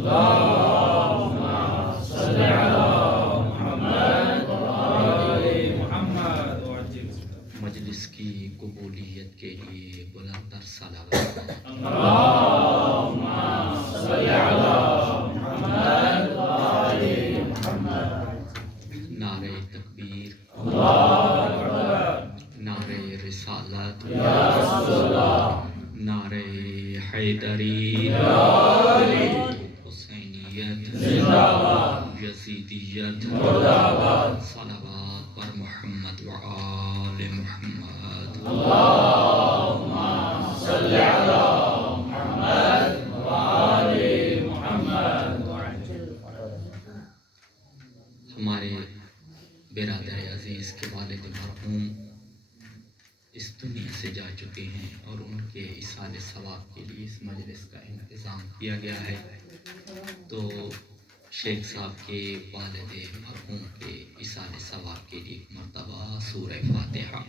اللهم صل على محمد وآل محمد وعجل مجلس کی قبولیت کے لیے بلند تر صلوات اللهم صل على محمد وآل محمد نعرہ تکبیر اللہ اکبر نعرہ رسالت یا رسول اللہ نعرہ حیدری یا علی حسینیت زندہ باد یزیدیت مردہ باد صلوات پر محمد وآل محمد اللهم صل على محمد وآل محمد وعجل ہمارے برادر عزیز کے والد مرحوم اس دنیا سے جا چکے ہیں اور ان کے ایصال ثواب کے لیے اس مجلس کا انتظام کیا گیا ہے، تو شیخ صاحب کے والد مرحوم کے ایصال ثواب کے لیے ایک مرتبہ سورہ فاتحہ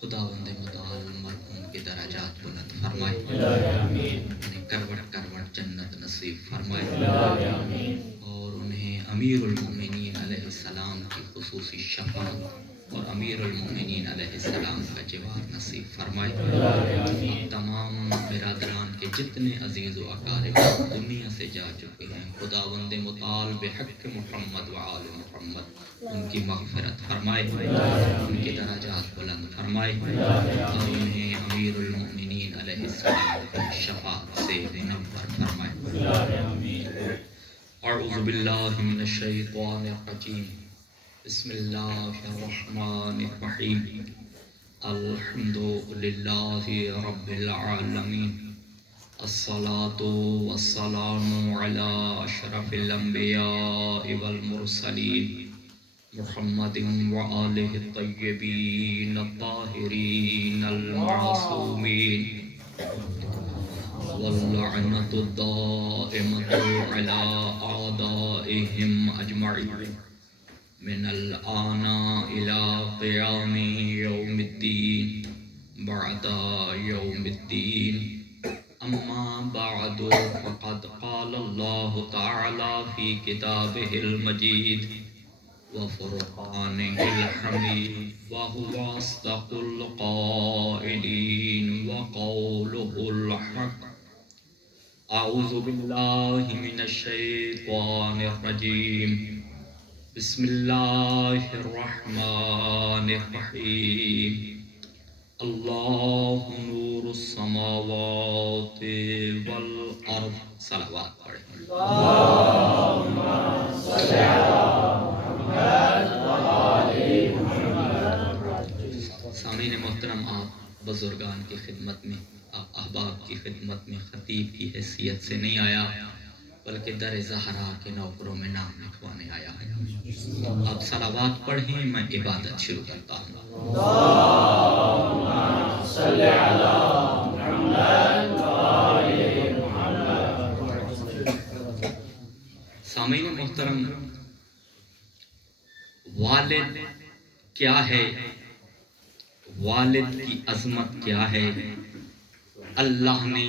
خداوند متعال مرحوم کے درجات بلند فرمائے، انہیں کروٹ کروٹ جنت نصیب فرمائے، اور انہیں امیر المومنین علیہ السلام کی خصوصی شفاعت اور امیر المومنین علیہ السلام کا جوار نصیب فرمائے۔ تمام برادران کے جتنے عزیز و اقارب دنیا سے جا چکے ہیں، خداوند متعال بحق محمد وآل محمد ان کی مغفرت فرمائے، ان کے درجات بلند فرمائے، اور انہیں امیر المومنین علیہ السلام کی شفاعت سے منور فرمائے۔ اعوذ باللہ من الشیطان الرجیم، بسم اللہ الرحمن الرحیم، الحمد للہ رب العالمین، الصلاة والسلام علی اشرف الانبیاء والمرسلین، محمد وآلہ الطیبین الطاہرین المعصومین، واللعنۃ الدائمۃ علی اعدائہم اجمعین، من الآن إلى قيام يوم الدين بعد يوم الدين، أما بعد فقد قال الله تعالى في كتابه المجيد وفرقانه الحميد وهو أصدق القائلين وقوله الحق۔ أعوذ بالله من الشيطان الرجيم، بسم اللہ الرحمن الرحیم، اللہ نور السماوات والارض۔ صلوات پڑھیں۔ اللهم صل على محمد وآل محمد۔ سامعین محترم، آپ بزرگان کی خدمت میں، آپ احباب کی خدمت میں خطیب کی حیثیت سے نہیں آیا، بلکہ در زہرا کے نوکروں میں نام لکھوانے آیا ہے۔ آپ صلوات پڑھیں، میں عبادت شروع کرتا ہوں۔ اللهم صل على محمد وآل محمد۔ سامعین محترم، والد کیا ہے؟ والد کی عظمت کیا ہے؟ اللہ نے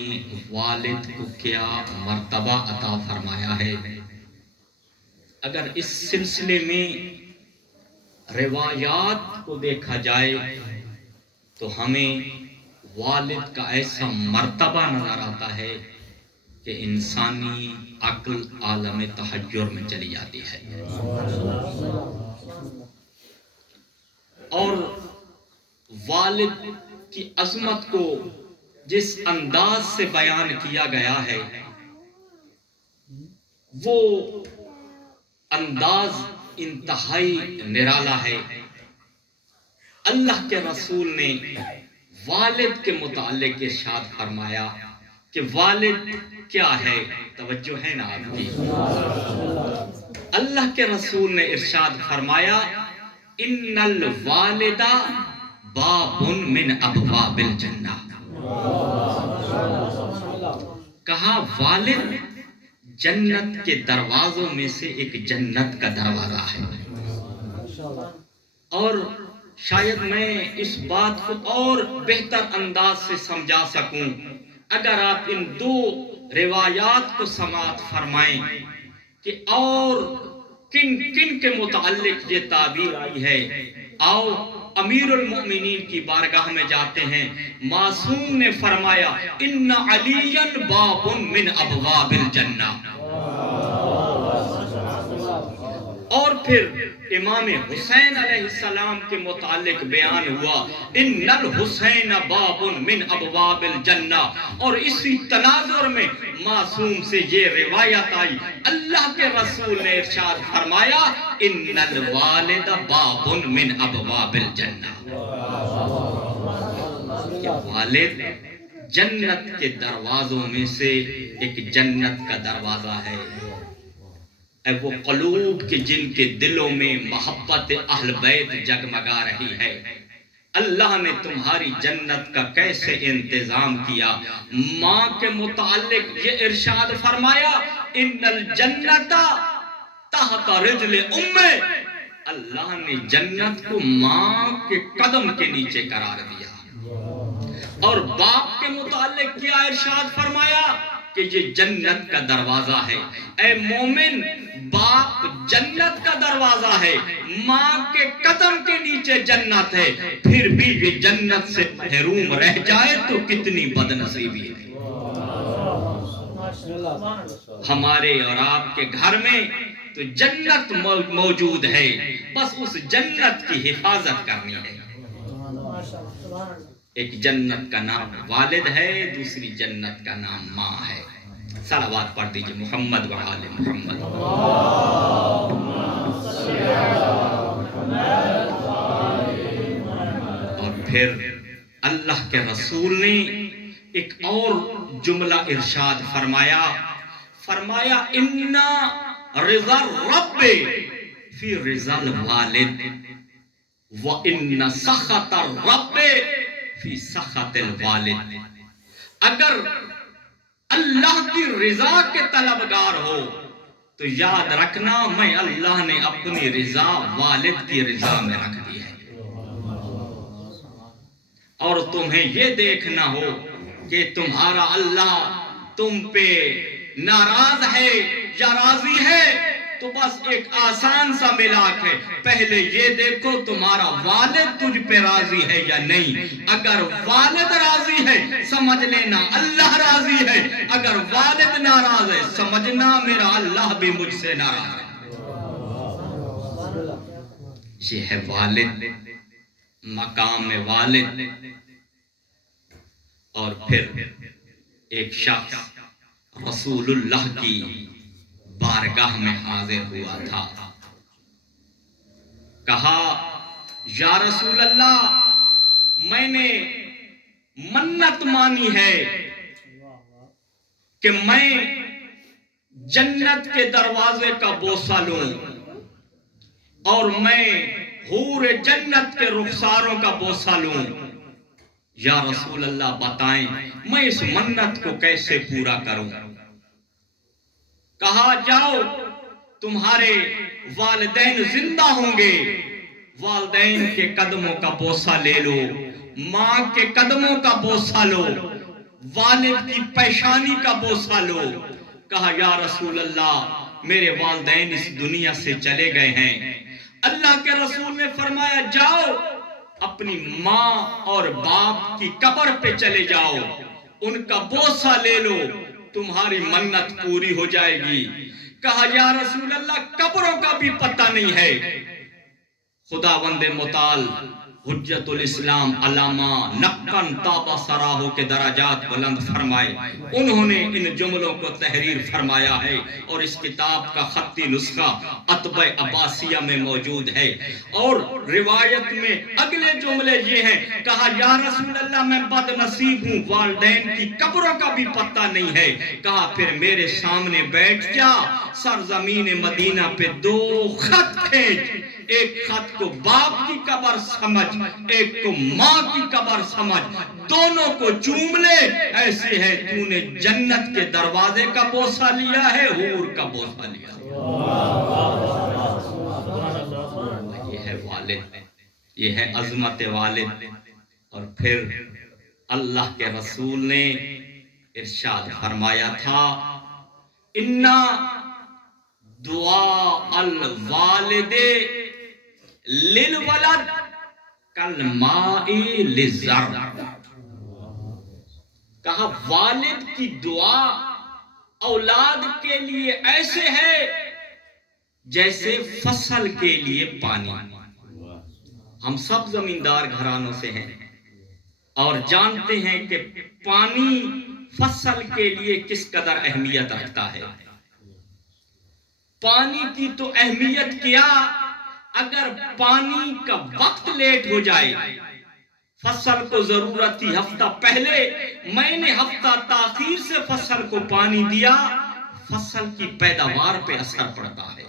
والد کو کیا مرتبہ عطا فرمایا ہے؟ اگر اس سلسلے میں روایات کو دیکھا جائے تو ہمیں والد کا ایسا مرتبہ نظر آتا ہے کہ انسانی عقل عالم تحیر میں چلی جاتی ہے۔ اور والد کی عظمت کو جس انداز سے بیان کیا گیا ہے وہ انداز انتہائی نرالا ہے۔ اللہ کے رسول نے والد کے متعلق ارشاد فرمایا کہ والد کیا ہے، توجہ ہے نا آپ کی؟ اللہ کے رسول نے ارشاد فرمایا ان الوالد باب من ابواب الجنہ، کہا والد جنت کے دروازوں میں سے ایک جنت کا دروازہ ہے۔ اور شاید میں اس بات کو اور بہتر انداز سے سمجھا سکوں اگر آپ ان دو روایات کو سماعت فرمائیں کہ اور کن کن کے متعلق یہ تعبیر آئی ہے۔ آؤ امیر المؤمنین کی بارگاہ میں جاتے ہیں۔ معصوم نے فرمایا ان علی باب من ابواب الجنہ، اور پھر امام حسین علیہ السلام کے متعلق بیان ہوا ان الحسین باب من ابواب الجنہ، اور اسی تناظر میں معصوم سے یہ روایت آئی اللہ کے رسول نے ارشاد فرمایا ان الوالد باب من ابواب الجنہ، کہ والد جنت کے دروازوں میں سے ایک جنت کا دروازہ ہے۔ اے وہ قلوب کے جن کے دلوں میں محبت اہل بیت جگمگا رہی ہے، اللہ نے تمہاری جنت کا کیسے انتظام کیا۔ ماں کے متعلق یہ ارشاد فرمایا ان الجنت تحت رجل امہ، اللہ نے جنت کو ماں کے قدم کے نیچے قرار دیا۔ اور باپ کے متعلق کیا ارشاد فرمایا کہ یہ جنت کا دروازہ ہے۔ اے مومن، باپ جنت کا دروازہ ہے، ماں کے قدم کے نیچے جنت ہے، پھر بھی یہ جنت سے محروم رہ جائے تو کتنی بدنصیبی ہے۔ ہمارے اور آپ کے گھر میں تو جنت موجود ہے، بس اس جنت کی حفاظت کرنی ہے۔ ایک جنت کا نام والد ہے، دوسری جنت کا نام ماں ہے۔ صلوات پڑھ دیجئے محمد و آل محمد۔ اور پھر اللہ کے رسول نے ایک اور جملہ ارشاد فرمایا، فرمایا اِنَّا رضا الرب فی رضا الوالد وَإِنَّ سخط الرب فی سخط الوالد۔ اگر اللہ کی رضا کے طلبگار ہو تو یاد رکھنا میں اللہ نے اپنی رضا والد کی رضا میں رکھ دی ہے۔ اور تمہیں یہ دیکھنا ہو کہ تمہارا اللہ تم پہ ناراض ہے یا راضی ہے تو بس ایک آسان سا ملاک ہے، پہلے یہ دیکھو تمہارا والد تجھ پہ راضی ہے یا نہیں۔ اگر والد راضی ہے سمجھ لینا اللہ راضی ہے، اگر والد ناراض ہے سمجھنا میرا اللہ بھی مجھ سے ناراض ہے۔ یہ ہے والد، مقام والد۔ اور پھر ایک شخص رسول اللہ کی بارگاہ میں حاضر ہوا تھا، کہا یا رسول اللہ میں نے منت مانی ہے کہ میں جنت کے دروازے کا بوسہ لوں اور میں حور جنت کے رخساروں کا بوسہ لوں، یا رسول اللہ بتائیں میں اس منت کو کیسے پورا کروں۔ کہا جاؤ تمہارے والدین زندہ ہوں گے، والدین کے قدموں کا بوسہ لے لو، ماں کے قدموں کا بوسہ لو، والد کی پیشانی کا بوسہ لو۔ کہا یا رسول اللہ میرے والدین اس دنیا سے چلے گئے ہیں۔ اللہ کے رسول نے فرمایا جاؤ اپنی ماں اور باپ کی قبر پہ چلے جاؤ، ان کا بوسہ لے لو، تمہاری منت پوری ہو جائے گی۔ کہا یا رسول اللہ قبروں کا بھی پتہ نہیں ہے۔ خداوند متعال حجت الاسلام علامہ نقن تابہ سراہو کے درجات بلند فرمائے، انہوں نے ان جملوں کو تحریر فرمایا ہے اور اس کتاب کا خطی نسخہ اطبع عباسیہ میں موجود ہے۔ اور روایت میں اگلے جملے یہ ہیں، کہا یا رسول اللہ میں بد نصیب ہوں، والدین کی قبروں کا بھی پتہ نہیں ہے۔ کہا پھر میرے سامنے بیٹھ جا، سرزمین مدینہ پہ 2 خط کھینچ، ایک خط کو باپ کی قبر سمجھ، ایک کو ماں کی قبر سمجھ، دونوں کو چوم لے، ایسے ہے تو نے جنت کے دروازے کا بوسہ لیا ہے، حور کا بوسہ لیا ہے۔ یہ ہے والد، یہ ہے عظمت والد۔ اور پھر اللہ کے رسول نے ارشاد فرمایا تھا، اِنَّا دعا الوالد للولد کالماء للزرع۔ کہا والد کی دعا اولاد کے لیے ایسے ہے جیسے فصل کے لیے پانی۔ ہم سب زمیندار گھرانوں سے ہیں اور جانتے ہیں کہ پانی فصل کے لیے کس قدر اہمیت رکھتا ہے۔ پانی کی تو اہمیت کیا، اگر پانی کا وقت لیٹ ہو جائے، فصل کو ضرورت تھی ہفتہ پہلے، میں نے ہفتہ تاخیر سے فصل کو پانی دیا، فصل کی پیداوار پہ اثر پڑتا ہے۔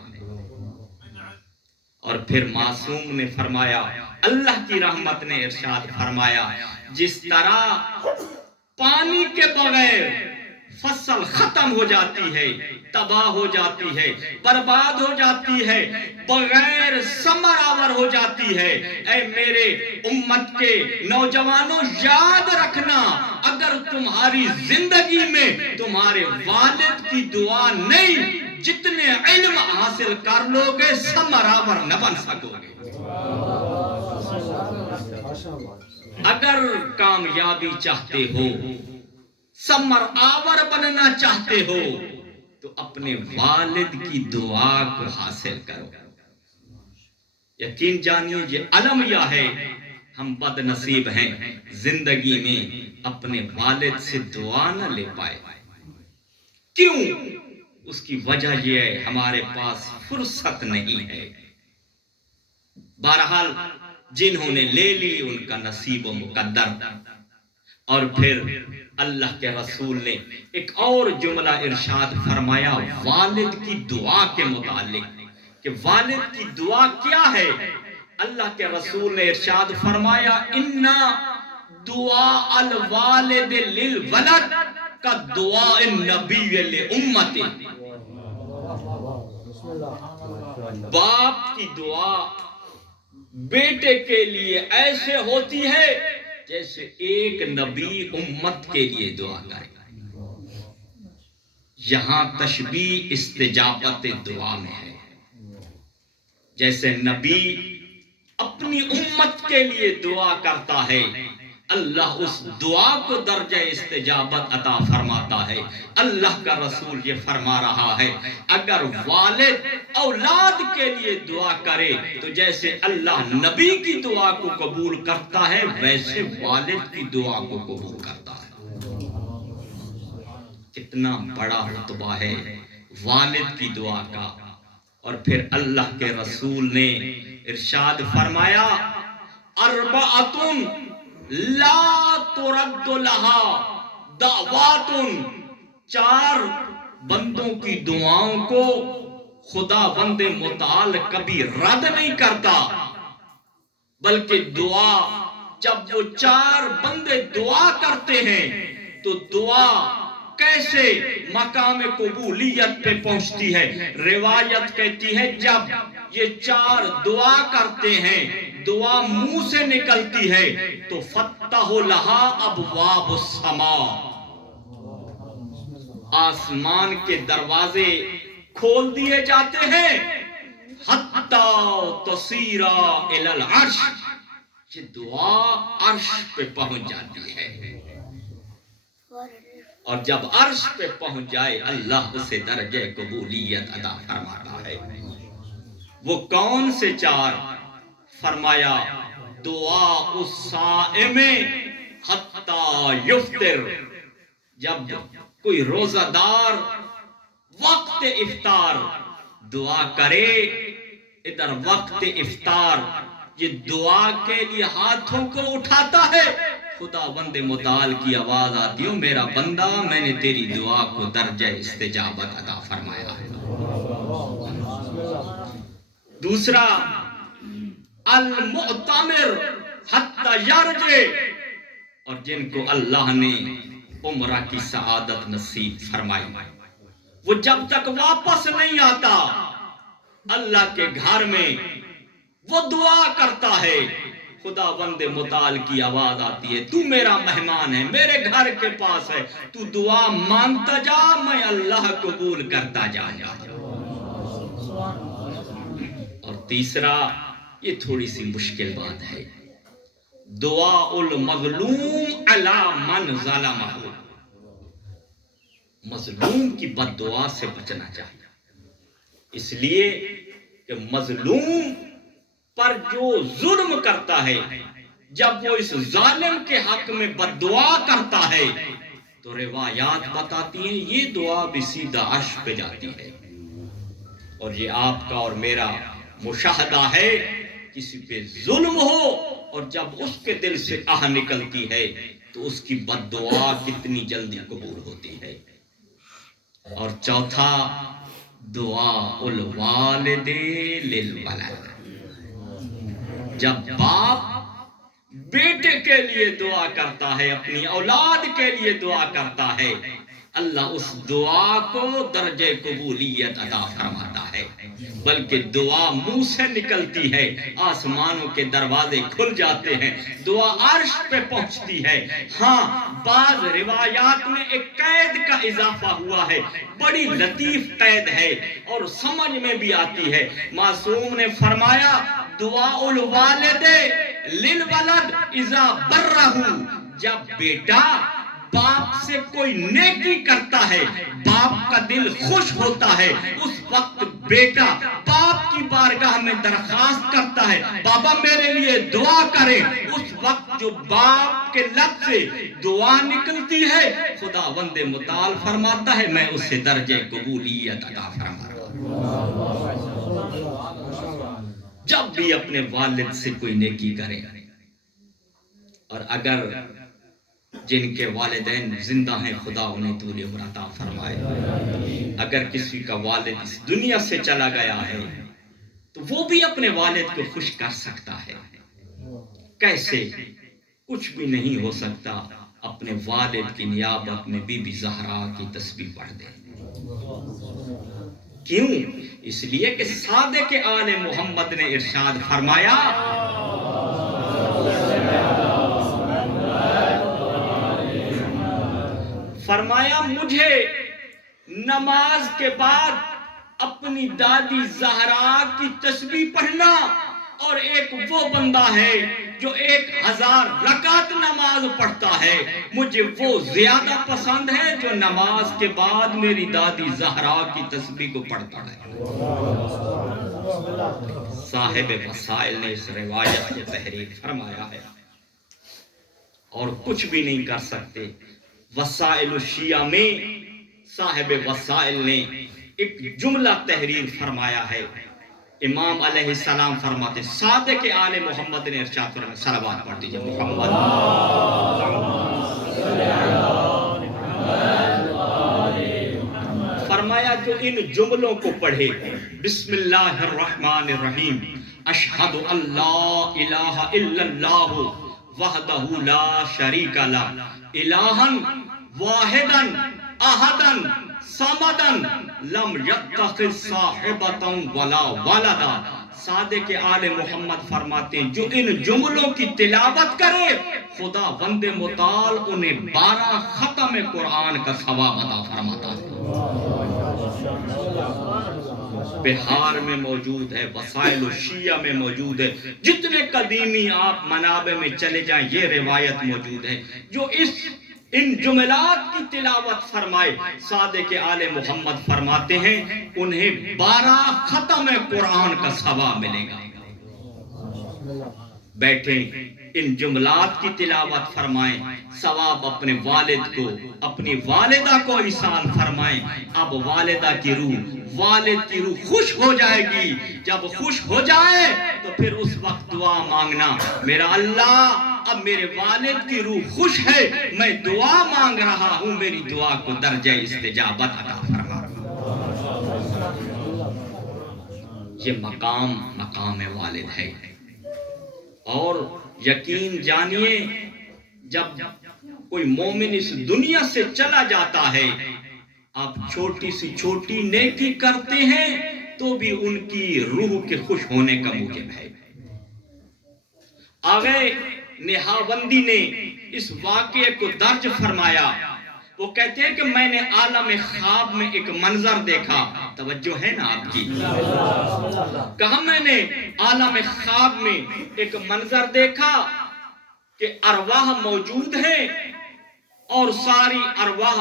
اور پھر معصوم نے فرمایا، اللہ کی رحمت نے ارشاد فرمایا، جس طرح پانی کے بغیر فصل ختم ہو جاتی ہے، تباہ ہو جاتی ہے، برباد ہو جاتی ہے، بغیر ثمر آور ہو جاتی ہے۔ اے میرے امت کے نوجوانوں یاد رکھنا، اگر تمہاری زندگی میں تمہارے والد کی دعا نہیں، جتنے علم حاصل کر لوگے ثمر آور نہ بن سکو گے۔ اگر کامیابی چاہتے ہو، ثمر آور بننا چاہتے ہو، تو اپنے والد کی دعا کو حاصل کرو۔ یقین جانیے یہ المیہ ہے، ہم بد نصیب ہیں، زندگی میں اپنے والد سے دعا نہ لے پائے۔ کیوں؟ اس کی وجہ یہ ہے ہمارے پاس فرصت نہیں ہے۔ بہرحال جنہوں نے لے لی ان کا نصیب و مقدر۔ اور پھر اللہ کے رسول نے ایک اور جملہ ارشاد فرمایا والد کی دعا کے متعلق، کہ والد کی دعا کیا ہے۔ اللہ کے رسول نے ارشاد فرمایا، اِنَّا دعا الوالد للولد کا دعا النبی لأمتی۔ باپ کی دعا بیٹے کے لیے ایسے ہوتی ہے جیسے ایک نبی امت کے لیے دعا کرے۔ یہاں تشبیہ استجابت دعا میں ہے، جیسے نبی اپنی امت کے لیے دعا کرتا ہے، اللہ اس دعا کو درجہ استجابت عطا فرماتا ہے۔ اللہ کا رسول یہ فرما رہا ہے، اگر والد اولاد کے لیے دعا کرے تو جیسے اللہ نبی کی دعا کو قبول کرتا ہے، ویسے والد کی دعا کو قبول کرتا ہے۔ کتنا بڑا رتبہ ہے والد کی دعا کا۔ اور پھر اللہ کے رسول نے ارشاد فرمایا، اربعۃ لا ترد لها دعوات، 4 بندوں کی دعاؤں کو خدا بند متعال کبھی رد نہیں کرتا، بلکہ دعا جب وہ 4 بندے دعا کرتے ہیں تو دعا کیسے مقام قبولیت پہ پہنچتی ہے۔ روایت کہتی ہے جب یہ 4 دعا کرتے ہیں، دعا منہ سے نکلتی ہے تو فتح لہا ابواب السماء، آسمان کے دروازے کھول دیے جاتے ہیں، حتی تصیر الی العرش، یہ دعا عرش پہ پہنچ جاتی ہے، اور جب عرش پہ پہنچ جائے اللہ اسے درجہ قبولیت عطا فرماتا ہے۔ وہ کون سے 4؟ فرمایا دعا الصائم حتی یفطر، جب کوئی روزہ دار وقت افطار دعا کرے، ادھر وقت افطار یہ دعا کے لیے ہاتھوں کو اٹھاتا ہے، خدا بند متعال کی آواز آتی ہو میرا بندہ میں نے تیری دعا کو درجہ استجابت عطا فرمایا ہے۔ دوسرا المعتمر حتی یرجع، اور جن کو اللہ نے عمرہ کی سعادت نصیب فرمائی، وہ جب تک واپس نہیں آتا اللہ کے گھر میں وہ دعا کرتا ہے، خدا بند متعال کی آواز آتی ہے تو میرا مہمان ہے، میرے گھر کے پاس ہے، تو دعا مانگتا جا میں اللہ قبول کرتا جائے گا۔ اور تیسرا یہ تھوڑی سی مشکل بات ہے، دعا المظلوم علی من ظلمہ، مظلوم کی بد دعا سے بچنا چاہیے، اس لیے کہ مظلوم پر جو ظلم کرتا ہے جب وہ اس ظالم کے حق میں بد دعا کرتا ہے تو روایات بتاتی ہیں یہ دعا بھی سیدھا عرش پہ جاتی ہے۔ اور یہ آپ کا اور میرا مشاہدہ ہے، کسی پہ ظلم ہو اور جب اس کے دل سے آہ نکلتی ہے تو اس کی بد دعا کتنی جلدی قبول ہوتی ہے۔ اور چوتھا دعا الوالد للولد، جب باپ بیٹے کے لیے دعا کرتا ہے، اپنی اولاد کے لیے دعا کرتا ہے، اللہ اس دعا کو درجہ قبولیت عطا فرماتا ہے، بلکہ دعا منہ سے نکلتی ہے آسمانوں کے دروازے کھل جاتے ہیں، دعا عرش پہ پہنچتی ہے۔ ہاں بعض روایات میں ایک قید کا اضافہ ہوا ہے، بڑی لطیف قید ہے اور سمجھ میں بھی آتی ہے۔ معصوم نے فرمایا دعا الوالد للولد اذا برہ، جب بیٹا باپ سے کوئی نیکی کرتا ہے باپ کا دل خوش ہوتا ہے، اس وقت بیٹا باپ کی بارگاہ میں درخواست کرتا ہے بابا میرے لیے دعا کریں، اس وقت جو باپ کے لب سے دعا نکلتی ہے خدا بند متعال فرماتا ہے میں اسے درجہ قبولیت عطا فرماتا ہوں۔ جب بھی اپنے والد سے کوئی نیکی کرے، اور اگر جن کے والدین زندہ ہیں خدا انہیں طول عمر عطا فرمائے، اگر کسی کا والد اس دنیا سے چلا گیا ہے تو وہ بھی اپنے والد کو خوش کر سکتا ہے۔ کیسے؟ کچھ بھی نہیں ہو سکتا، اپنے والد کی نیابت میں بی بی زہرا کی تسبیح پڑھ دے۔ کیوں؟ اس لیے کہ صادق آل محمد نے ارشاد فرمایا مجھے نماز کے بعد اپنی دادی زہرا کی تسبیح پڑھنا اور ایک وہ بندہ ہے جو 1000 رکعت نماز پڑھتا ہے، مجھے وہ زیادہ پسند ہے جو نماز کے بعد میری دادی زہرا کی تسبیح کو پڑھتا ہے۔ صاحب وسائل نے اس روایت کو تحریر فرمایا ہے، اور کچھ بھی نہیں کر سکتے۔ وسائل الشیعہ میں صاحب وسائل نے ایک جملہ تحریر فرمایا ہے، امام علیہ السلام فرماتے صادق آل محمد نے ارشاد فرمایا، صلوات پڑھ دیجئے محمد، فرمایا جو ان جملوں کو پڑھے بسم اللہ الرحمن الرحیم اشہد ان لا الہ الا اللہ وحدہ لا شریک لہ الہا واحدا احدا صمدا لم یتخذ صاحبتا ولا ولدا۔ صادق آل محمد فرماتے ہیں جو ان جملوں کی تلاوت کرے خدا بند متعال انہیں 12 ختم قرآن کا ثواب عطا فرماتا ہے۔ بہار میں موجود ہے، وسائل الشیعہ میں موجود ہے، جتنے قدیمی آپ منابع میں چلے جائیں یہ روایت موجود ہے، جو ان جملات کی تلاوت فرمائے صادق آل محمد فرماتے ہیں انہیں 12 ختم قرآن کا ثواب ملے گا۔ بیٹھیں ان جملات کی تلاوت فرمائیں، ثواب اپنے والد کو اپنی والدہ کو احسان فرمائیں۔ اب والدہ کی روح والد کی روح خوش ہو جائے گی، جب خوش ہو جائے تو پھر اس وقت دعا مانگنا، میرا اللہ اب میرے والد کی روح خوش ہے، میں دعا مانگ رہا ہوں، میری دعا کو درجہ استجابت عطا فرما۔ یہ مقام والد ہے۔ اور یقین جانیے جب کوئی مومن اس دنیا سے چلا جاتا ہے، آپ چھوٹی سی چھوٹی نیکی کرتے ہیں تو بھی ان کی روح کے خوش ہونے کا موجب ہے۔ آگے نہاوندی نے اس واقعے کو درج فرمایا، وہ کہتے ہیں کہ میں نے عالم خواب میں ایک منظر دیکھا، توجہ ہے نا آپ کی، کہا میں نے عالم خواب میں ایک منظر دیکھا کہ ارواح موجود ہیں اور ساری ارواح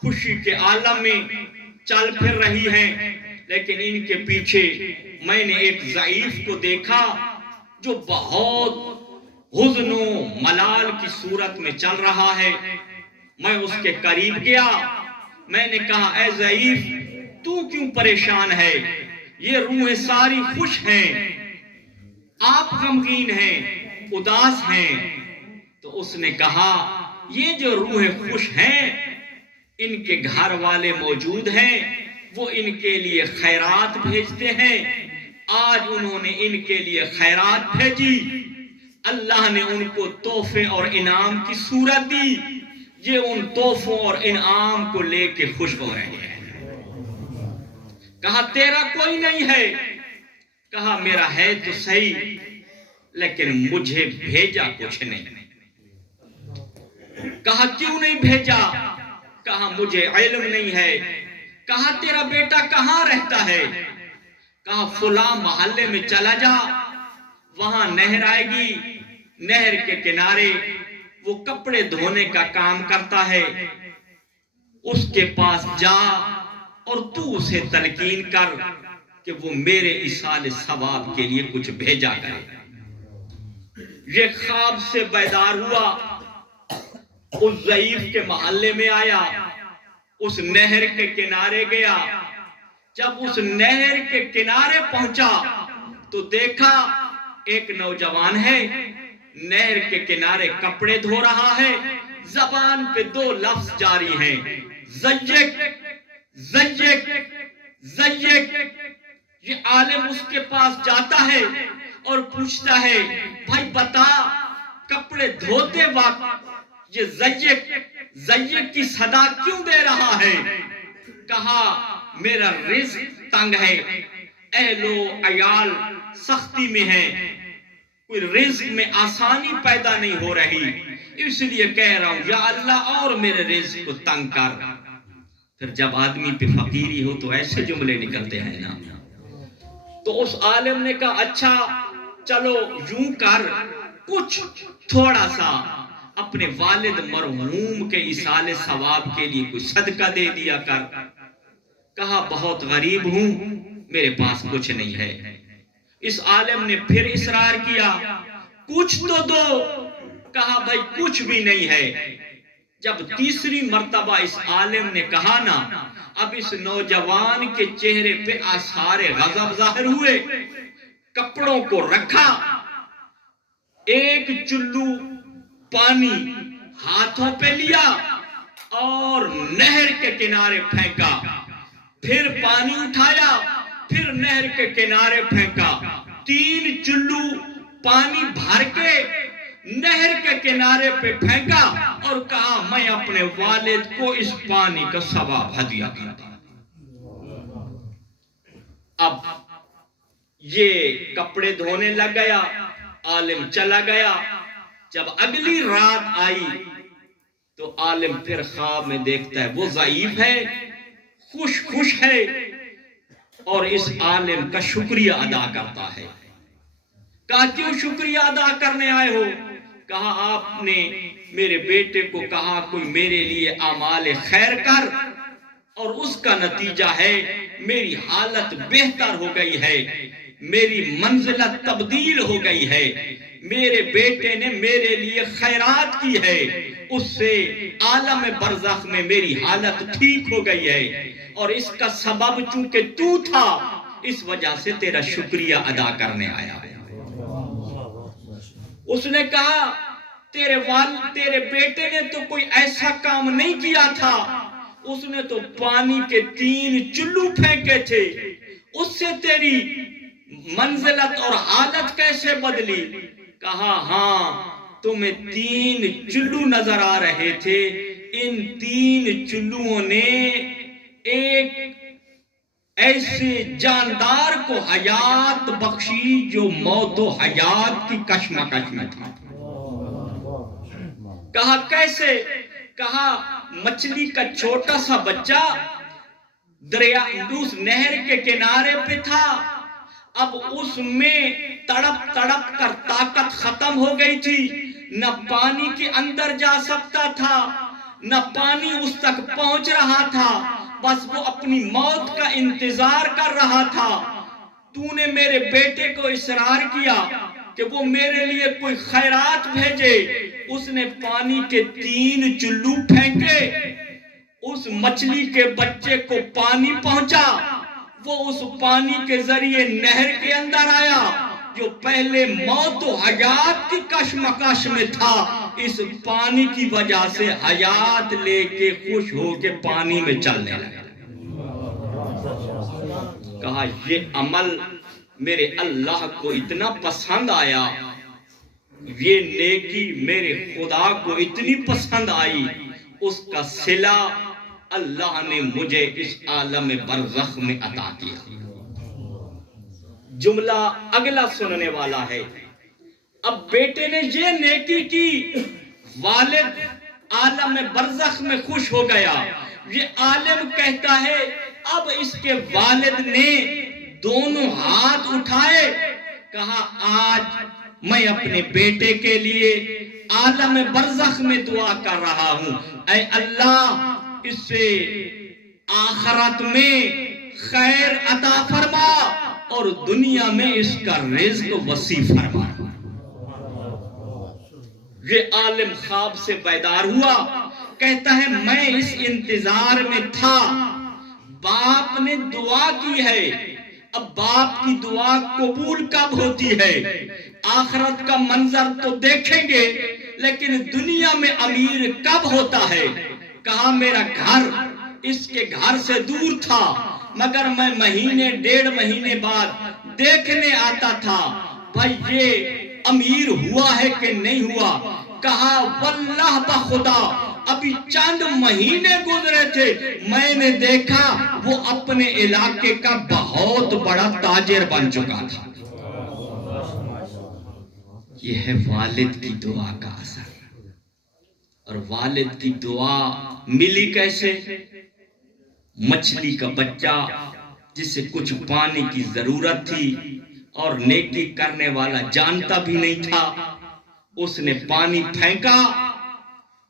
خوشی کے عالم میں چل پھر رہی ہیں، لیکن ان کے پیچھے میں نے ایک ضعیف کو دیکھا جو بہت حزن و ملال کی صورت میں چل رہا ہے۔ میں اس کے قریب گیا، میں نے کہا اے ضعیف تو کیوں پریشان ہے؟ یہ روحیں ساری خوش ہیں، آپ غمگین ہیں، اداس ہیں۔ تو اس نے کہا یہ جو روحیں خوش ہیں ان کے گھر والے موجود ہیں، وہ ان کے لیے خیرات بھیجتے ہیں، آج انہوں نے ان کے لیے خیرات بھیجی، اللہ نے ان کو تحفے اور انعام کی صورت دی، یہ ان تحفوں اور انعام کو لے کے خوش ہو رہے ہیں۔ کہا تیرا کوئی نہیں ہے؟ کہا میرا ہے تو صحیح لیکن مجھے بھیجا کچھ نہیں۔ کہا کیوں نہیں بھیجا؟ کہا مجھے علم نہیں ہے۔ کہا تیرا بیٹا کہاں رہتا ہے؟ کہا فلاں محلے میں چلا جا، وہاں نہر آئے گی، نہر کے کنارے وہ کپڑے دھونے کا کام کرتا ہے، اس کے پاس جا اور تو اسے تلقین کر کہ وہ میرے ایصال ثواب کے لیے کچھ بھیجا کرے۔ یہ خواب سے بیدار ہوا، اس ضعیف کے محلے میں آیا، اس نہر کے کنارے گیا۔ جب اس نہر کے کنارے پہنچا تو دیکھا ایک نوجوان ہے، نہر کے کنارے کپڑے دھو رہا ہے، زبان پہ دو لفظ جاری ہیں، زیک زیک زیک۔ یہ عالم اس کے پاس جاتا ہے اور پوچھتا ہے بھائی بتا کپڑے دھوتے وقت یہ زیک زیک کی صدا کیوں دے رہا ہے؟ کہا میرا رزق تنگ ہے، اہل و عیال سختی میں ہے، کوئی رزق میں آسانی پیدا نہیں ہو رہی، اس لیے کہہ رہا ہوں یا اللہ اور میرے رزق کو تنگ کر۔ پھر جب آدمی پہ فقیری ہو تو ایسے جملے نکلتے ہیں نا۔ تو اس عالم نے کہا اچھا چلو یوں کر، کچھ تھوڑا سا اپنے والد مرحوم کے ایصال ثواب کے لیے کوئی صدقہ دے دیا کر۔ کہا بہت غریب ہوں، میرے پاس کچھ نہیں ہے۔ اس عالم نے پھر اصرار کیا کچھ تو دو۔ کہا بھائی کچھ بھی نہیں ہے۔ جب تیسری مرتبہ اس عالم نے کہا نا، اب اس نوجوان کے چہرے پہ آثار غضب ظاہر ہوئے، کپڑوں کو رکھا، ایک چلو پانی ہاتھوں پہ لیا اور نہر کے کنارے پھینکا، پھر پانی اٹھایا، پھر نہر کے کنارے پھینکا، 3 چلو پانی بھر کے نہر کے کنارے پہ پھینکا اور کہا میں اپنے والد کو اس پانی کا ثواب ہدیہ کرتا ہوں۔ اب یہ کپڑے دھونے لگ گیا، عالم چلا گیا۔ جب اگلی رات آئی تو عالم پھر خواب میں دیکھتا ہے وہ ضعیف ہے، خوش ہے، اور اس عالم کا شکریہ ادا کرتا ہے۔ کہا کیوں شکریہ ادا کرنے آئے ہو؟ کہا آپ نے میرے بیٹے کو کہا کوئی میرے لیے اعمال خیر کر، اور اس کا نتیجہ ہے میری حالت بہتر ہو گئی ہے، میری منزلت تبدیل ہو گئی ہے، میرے بیٹے نے میرے لیے خیرات کی ہے، اس سے عالم برزخ میں میری حالت ٹھیک ہو گئی ہے، اور اس کا سبب چونکہ تو تھا، اس وجہ سے تیرا شکریہ ادا کرنے آیا ہے۔ اس نے کہا تیرے بیٹے نے تو کوئی ایسا کام نہیں کیا تھا، اس نے تو پانی کے 3 چلو پھینکے تھے، اس سے تیری منزلت اور حالت کیسے بدلی؟ کہا ہاں، تمہیں 3 چلو نظر آ رہے تھے، ان 3 چلوؤں نے ایک ایسے جاندار کو حیات بخشی جو موت و حیات کی کشمکش میں تھا۔ کہا کیسے؟ کہا مچھلی کا چھوٹا سا بچہ دریا اس نہر کے کنارے پہ تھا، اب اس میں تڑپ تڑپ کر طاقت ختم ہو گئی تھی، نہ پانی کے اندر جا سکتا تھا، نہ پانی اس تک پہنچ رہا تھا، بس وہ اپنی موت کا انتظار کر رہا تھا۔ تو نے میرے بیٹے کو اصرار کیا کہ وہ میرے لیے کوئی خیرات بھیجے، اس نے پانی کے 3 چلو پھینکے، اس مچھلی کے بچے کو پانی پہنچا، وہ اس پانی کے ذریعے نہر کے اندر آیا، جو پہلے موت و حیات کی کشمکش میں تھا، اس پانی کی وجہ سے حیات لے کے خوش ہو کے پانی میں چلنے لگا۔ کہا یہ عمل میرے اللہ کو اتنا پسند آیا، یہ نیکی میرے خدا کو اتنی پسند آئی، اس کا صلہ اللہ نے مجھے اس عالم برزخ میں عطا کیا۔ جملہ اگلا سننے والا ہے، اب بیٹے نے یہ نیکی کی، والد عالم برزخ میں خوش ہو گیا، یہ عالم کہتا ہے اب اس کے والد نے دونوں ہاتھ اٹھائے، کہا آج میں اپنے بیٹے کے لیے عالم برزخ میں دعا کر رہا ہوں، اے اللہ اس سے آخرت میں خیر عطا فرما اور دنیا میں اس کا رزق وسیع فرما۔ یہ عالم خواب سے بیدار ہوا، کہتا ہے میں اس انتظار میں تھا، باپ نے دعا کی ہے، اب باپ کی دعا قبول کب ہوتی ہے؟ آخرت کا منظر تو دیکھیں گے، لیکن دنیا میں امیر کب ہوتا ہے؟ کہا میرا گھر اس کے گھر سے دور تھا، مگر میں مہینے 1.5 مہینے بعد دیکھنے آتا تھا، بھائی یہ امیر ہوا ہے کہ نہیں ہوا؟ کہا واللہ بخدا ابھی چند مہینے گزرے تھے، میں نے دیکھا وہ اپنے علاقے کا بہت بڑا تاجر بن چکا تھا۔ یہ ہے والد کی دعا کا اثر، اور والد کی دعا ملی کیسے؟ مچھلی کا بچہ جسے کچھ پانی کی ضرورت تھی اور نیکی کرنے والا جانتا بھی نہیں تھا، اس نے پانی پھینکا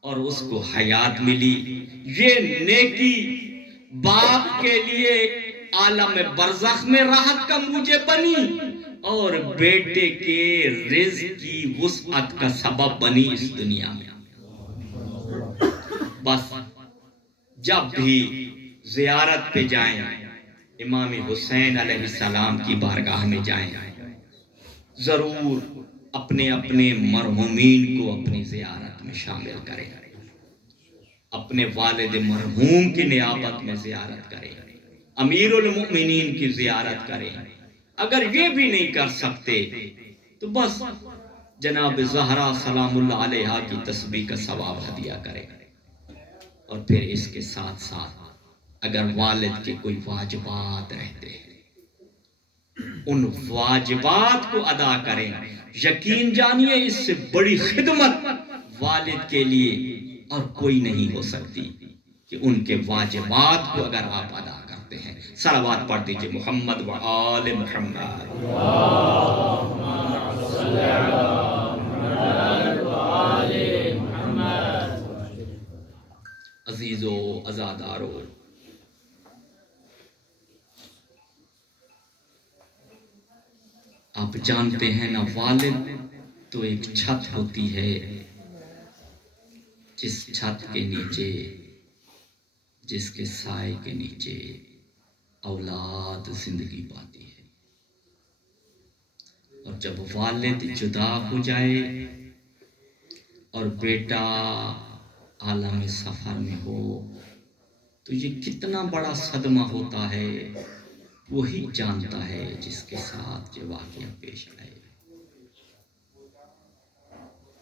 اور اس کو حیات ملی۔ یہ نیکی باپ کے لیے عالم برزخ میں راحت کا موجب بنی اور بیٹے کے رزق کی وسعت کا سبب بنی اس دنیا میں۔ بس جب بھی زیارت پہ جائیں، امام حسین علیہ السلام کی بارگاہ میں جائیں، ضرور اپنے اپنے مرحومین کو اپنی زیارت میں شامل کریں، اپنے والد مرحوم کی نیابت میں زیارت کریں، امیر المؤمنین کی زیارت کریں۔ اگر یہ بھی نہیں کر سکتے تو بس جناب زہرا سلام اللہ علیہا کی تسبیح کا ثواب ہدیہ کریں، اور پھر اس کے ساتھ ساتھ اگر والد کے کوئی واجبات رہتے ہیں ان واجبات کو ادا کریں۔ یقین جانیے اس سے بڑی خدمت والد کے لیے اور کوئی نہیں ہو سکتی کہ ان کے واجبات کو اگر آپ ادا کرتے ہیں۔ صلوات پڑھ دیجئے محمد و آل محمد۔ اللہم صل علی محمد و آل محمد۔ عزیزو عزادارو، آپ جانتے ہیں نا، والد تو ایک چھت ہوتی ہے جس چھت کے نیچے، جس کے سائے کے نیچے اولاد زندگی پاتی ہے، اور جب والد جدا ہو جائے اور بیٹا عالم سفر میں ہو تو یہ کتنا بڑا صدمہ ہوتا ہے، وہی جانتا ہے جس کے ساتھ یہ واقعہ پیش آئے۔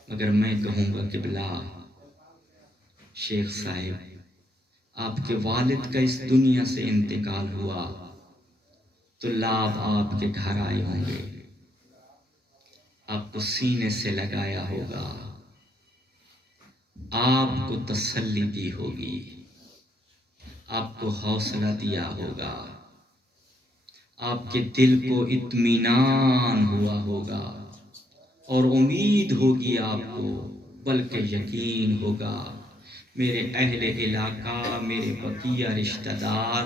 مگر میں کہوں گا قبلہ شیخ صاحب، آپ کے والد کا اس دنیا سے انتقال ہوا تو لاب آپ کے گھر آئے ہوں گے، آپ کو سینے سے لگایا ہوگا، آپ کو تسلی دی ہوگی، آپ کو حوصلہ دیا ہوگا، آپ کے دل کو اطمینان ہوا ہوگا اور امید ہوگی آپ کو، بلکہ یقین ہوگا۔ میرے اہل علاقہ، میرے بقیہ رشتہ دار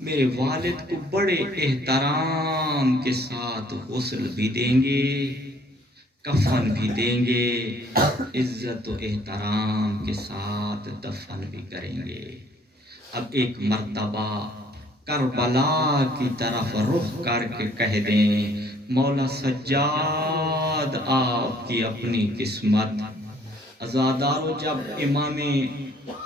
میرے والد کو بڑے احترام کے ساتھ غسل بھی دیں گے، کفن بھی دیں گے، عزت و احترام کے ساتھ دفن بھی کریں گے۔ اب ایک مرتبہ کربلا کی طرف رخ کر کے کہہ دیں، مولا سجاد آپ کی اپنی قسمت۔ عزادارو، جب امام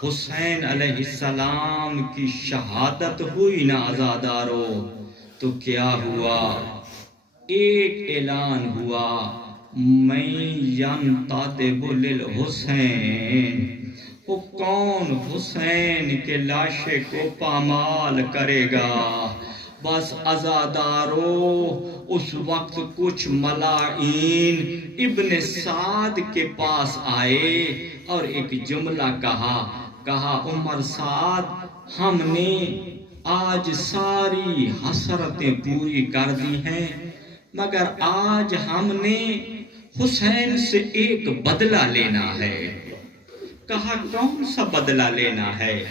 حسین علیہ السلام کی شہادت ہوئی نا عزادارو، تو کیا ہوا؟ ایک اعلان ہوا، میں ینتدب للحسین۔ وہ کون حسین کے لاشے کو پامال کرے گا؟ بس عزادارو، اس وقت کچھ ملاعین ابن سعد کے پاس آئے اور ایک جملہ کہا عمر سعد، ہم نے آج ساری حسرتیں پوری کر دی ہیں، مگر آج ہم نے حسین سے ایک بدلہ لینا ہے۔ کہا کون سا بدلہ لینا ہے؟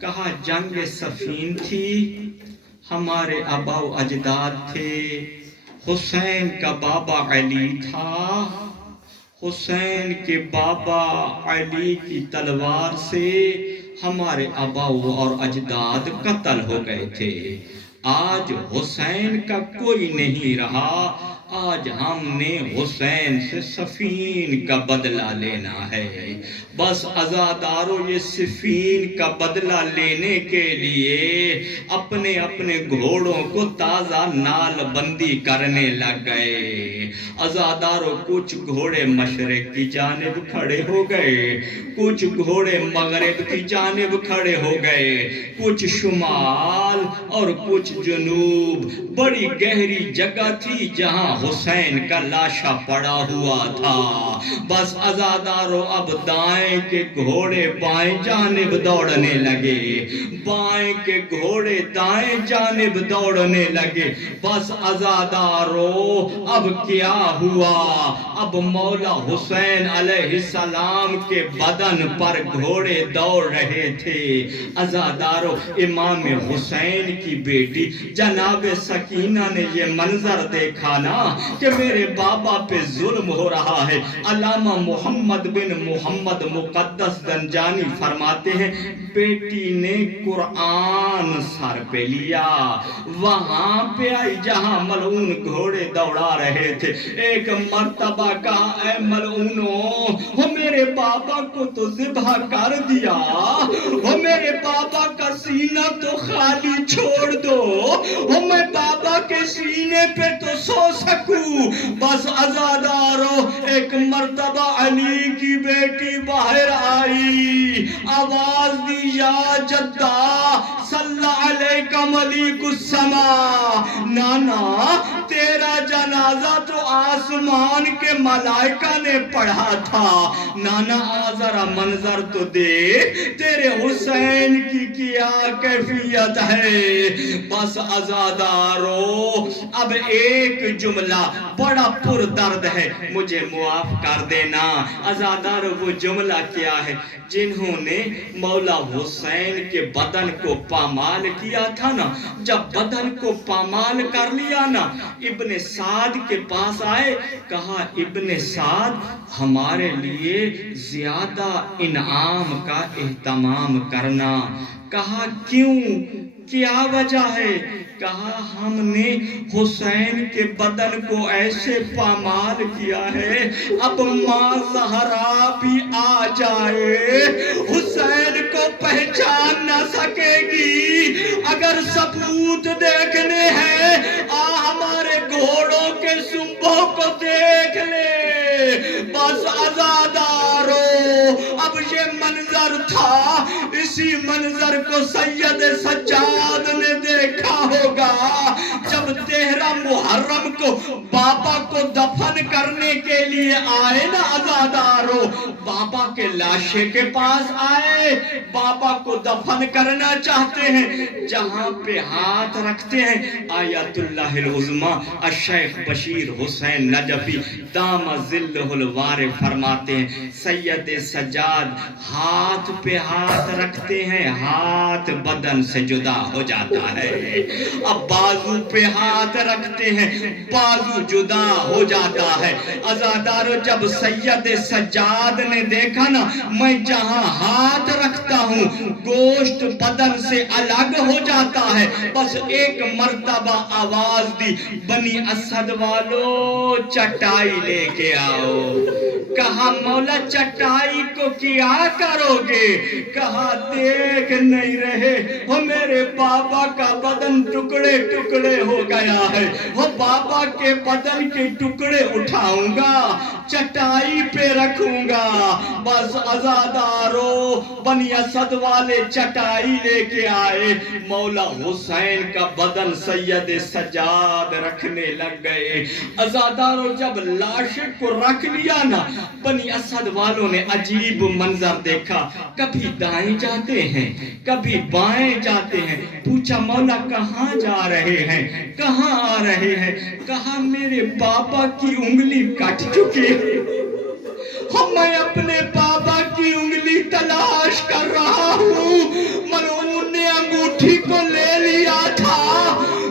کہا جنگ صفین تھی، ہمارے آبا و اجداد تھے، حسین کا بابا علی تھا، حسین کے بابا علی کی تلوار سے ہمارے آبا اور اجداد قتل ہو گئے تھے۔ آج حسین کا کوئی نہیں رہا، آج ہم نے حسین سے صفین کا بدلہ لینا ہے۔ بس عزادارو، یہ صفین کا بدلہ لینے کے لیے اپنے اپنے گھوڑوں کو تازہ نال بندی کرنے لگ گئے۔ عزادارو، کچھ گھوڑے مشرق کی جانب کھڑے ہو گئے، کچھ گھوڑے مغرب کی جانب کھڑے ہو گئے، کچھ شمال اور کچھ جنوب۔ بڑی گہری جگہ تھی جہاں حسین کا لاشا پڑا ہوا تھا۔ بس عزادارو، اب دائیں کے گھوڑے بائیں جانب دوڑنے لگے، بائیں کے گھوڑے دائیں جانب دوڑنے لگے۔ بس عزادارو، اب کیا ہوا؟ اب مولا حسین علیہ السلام کے بدن پر گھوڑے دوڑ رہے تھے۔ عزادارو، امام حسین کی بیٹی جناب سکینہ نے یہ منظر دیکھا نا کہ میرے بابا پہ ظلم ہو رہا ہے۔ علامہ محمد بن محمد مقدس زنجانی فرماتے ہیں، بیٹی نے قرآن سر پہ لیا، وہاں پہ آئی جہاں ملعون گھوڑے دوڑا رہے تھے۔ ایک مرتبہ کہا، اے ملعونوں، وہ میرے بابا کو تو ذبح کر دیا، وہ میرے بابا کا سینہ تو خالی چھوڑ دو، وہ میں بابا کے سینے پہ تو سو سکوں۔ بس عزادارو، ایک مرتبہ علی کی بیٹی باہر آئی، آواز دی، یا جدہ صلی علیکہ ملیک السماء، نانا تیرا جنازہ تو آسمان کے ملائکہ نے پڑھا تھا، نانا ذرا منظر تو دیکھ تیرے حسین کی کیا کیفیت ہے۔ بس عزادارو، اب ایک جملہ بڑا پر درد ہے، مجھے معاف کر دینا عزادارو، وہ جملہ کیا ہے؟ جنہوں نے مولا حسین کے بدن کو پامال کیا تھا نا، جب بدن کو پامال کر لیا نا، ابن سعد کے پاس آئے، کہا ابن سعد ہمارے لیے زیادہ انعام کا اہتمام کرنا۔ کہا کیوں، کیا وجہ ہے؟ کہا ہم نے حسین کے بدن کو ایسے پامال کیا ہے، اب ماں زہرا بھی آ جائے حسین کو پہچان نہ سکے گی۔ اگر ثبوت دیکھنے ہیں، ہمارے گھوڑوں کے سنبوں کو دیکھ لے۔ بس عزادارو، اب یہ منظر تھا، اسی منظر کو سید سجاد نے دیکھا ہوگا جب 13 محرم کو بابا کو دفن کرنے کے لیے آئے نا عزادارو، بابا کے لاشے کے پاس آئے، بابا کو دفن کرنا چاہتے ہیں، جہاں پہ ہاتھ رکھتے ہیں آیت اللہ العظمیٰ الشیخ بشیر حسین نجفی دام ظلہ الوار فرماتے ہیں، سید سجاد ہاتھ پہ ہاتھ رکھتے ہیں، ہاتھ بدن سے جدا ہو جاتا ہے۔ اب بازو پہ ہاتھ رکھتے ہیں، بازو جدا ہو جاتا ہے۔ عزادارو، جب سید سجاد نے دیکھا نا میں جہاں ہاتھ رکھتا ہوں گوشت بدن سے الگ ہو جاتا ہے، بس ایک مرتبہ آواز دی، بنی اسد والو چٹائی لے کے آؤ۔ کہا مولا چٹائی کو کیا کرو گے؟ کہا دیکھ نہیں رہے وہ میرے بابا کا بدن ٹکڑے ٹکڑے ہو گیا ہے، وہ بابا کے بدن کے ٹکڑے اٹھاؤں گا، چٹائی پہ رکھوں گا۔ بس عزادارو، بنی اسد والے چٹائی لے کے آئے، مولا حسین کا بدن سید سجاد رکھنے لگ گئے۔ عزادارو، جب لاشے کو رکھ لیا نا، بنی اسد والوں نے عجیب منظر دیکھا، کبھی دائیں جاتے ہیں کبھی بائیں جاتے ہیں۔ پوچھا مولا کہاں جا رہے ہیں، کہاں آ رہے ہیں؟ کہا میرے بابا کی انگلی کٹ چکی ہے، میں اپنے بابا کی انگلی تلاش کر رہا ہوں، ملعون نے انگوٹھی کو لے لیا تھا،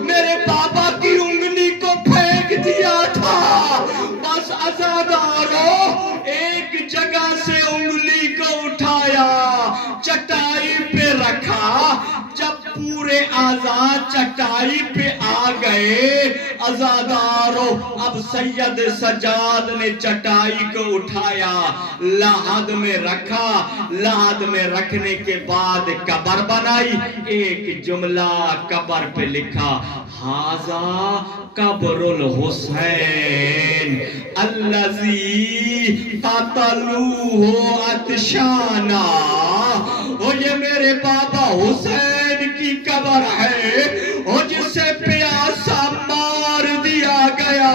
میرے بابا کی انگلی کو پھینک دیا تھا۔ بس عزادارو، ایک جگہ سے انگلی کو اٹھایا، چٹائی پہ رکھا، جب پورے آزاد چٹائی پہ آ گئے عزادارو، اب سید سجاد نے چٹائی کو اٹھایا، لحد میں رکھا، لحد میں رکھنے کے بعد قبر بنائی، ایک جملہ قبر پہ لکھا، ھذا قبر الحسین الذی قتلوہ عطشانا، وہ یہ میرے بابا حسین کی قبر ہے، وہ جسے پیاسا مار دیا گیا۔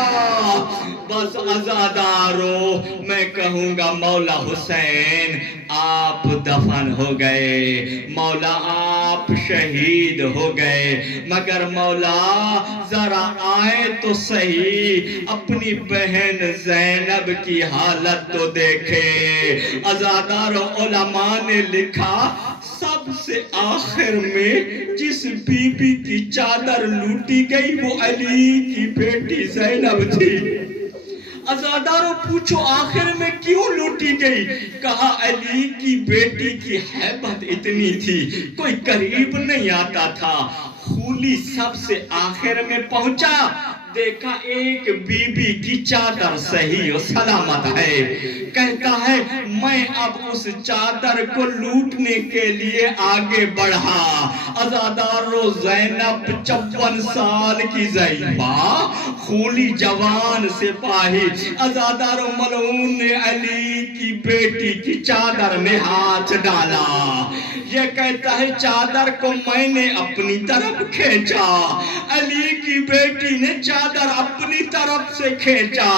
بس عزادارو، میں کہوں گا مولا حسین آپ دفن ہو گئے، مولا آپ شہید ہو گئے، مگر مولا ذرا آئے تو صحیح، اپنی بہن زینب کی حالت تو دیکھے۔ عزادارو، علماء نے لکھا سب سے آخر میں جس بی بی کی چادر لوٹی گئی وہ علی کی بیٹی زینب تھی۔ عزادارو، پوچھو آخر میں کیوں لوٹی گئی؟ کہا علی کی بیٹی کی ہیبت اتنی تھی کوئی قریب نہیں آتا تھا، خولی سب سے آخر میں پہنچا، دیکھا ایک بی بی کی چادر صحیح و سلامت ہے، کہتا ہے میں اب اس چادر کو لوٹنے کے لیے آگے بڑھا۔ عزادارو، زینب 54 سال کی ضعیفہ، خولی جوان سپاہی، عزادارو ملعون نے علی کی بیٹی کی چادر میں ہاتھ ڈالا، یہ کہتا ہے چادر کو میں نے اپنی طرف کھینچا، علی کی بیٹی نے چادر چادر اپنی طرف سے کھینچا،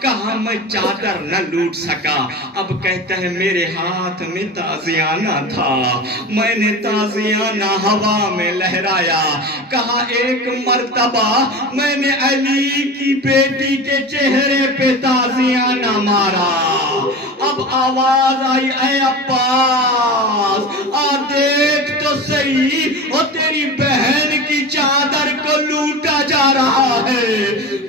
کہا میں چادر نہ لوٹ سکا۔ اب کہتا ہے میرے ہاتھ میں تازیانہ تھا، میں نے تازیانہ ہوا میں لہرایا، کہا ایک مرتبہ میں نے علی کی بیٹی کے چہرے پہ تازیانہ مارا۔ اب آواز آئی اے عباس آ دیکھ تو صحیح، اور تیری بہن کی چادر کو لوٹا جا رہا ہے۔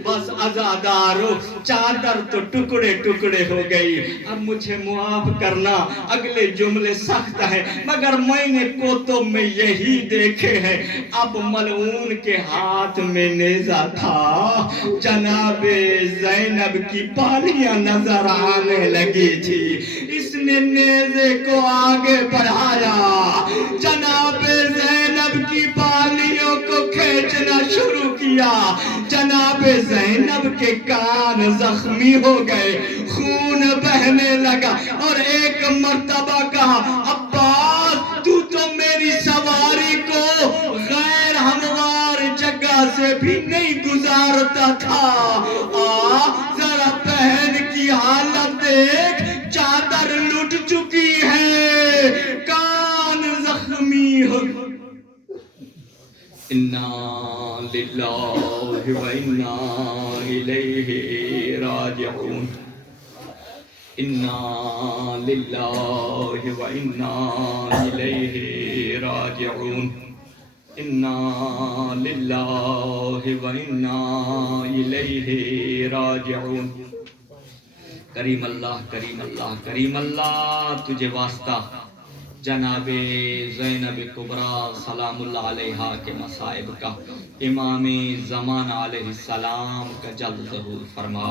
بس عزادارو چادر تو ٹکڑے ٹکڑے ہو گئی۔ اب مجھے معاف کرنا اگلے جملے سخت ہیں، مگر میں نے کتب میں یہی دیکھے ہیں۔ اب ملعون کے ہاتھ میں نیزہ تھا، جناب زینب کی بالیاں نظر آنے لگی تھی، اس نے نیزے کو آگے بڑھایا، جناب زینب کی بالیوں کو کھینچنا شروع کیا۔ جناب زینب کے کان زخمی ہو گئے، خون بہنے لگا، اور ایک مرتبہ کہا عباس تو میری سواری کو غیر ہموار جگہ سے بھی نہیں گزارتا تھا، ذرا بہن کی حالت دیکھ، چادر لٹ چکی ہے، کان زخمی ہو۔ انا للہ و انا الیہ راجعون، انا للہ و انا الیہ راجعون، انا للہ و انا الیہ راجعون۔ کریم اللہ کریم اللہ کریم اللہ، تجھے واسطہ جناب زینب کبریٰ سلام اللہ علیہا کے مصائب کا امام زمان علیہ السلام کا جلد ظہور فرما۔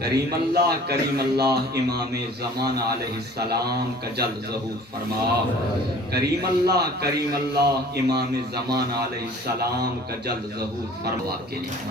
کریم اللہ امام زمان علیہ السلام کا جلد ظہور فرما۔ کریم اللہ امام زمان علیہ السلام کا جلد ظہور فرما کے لیے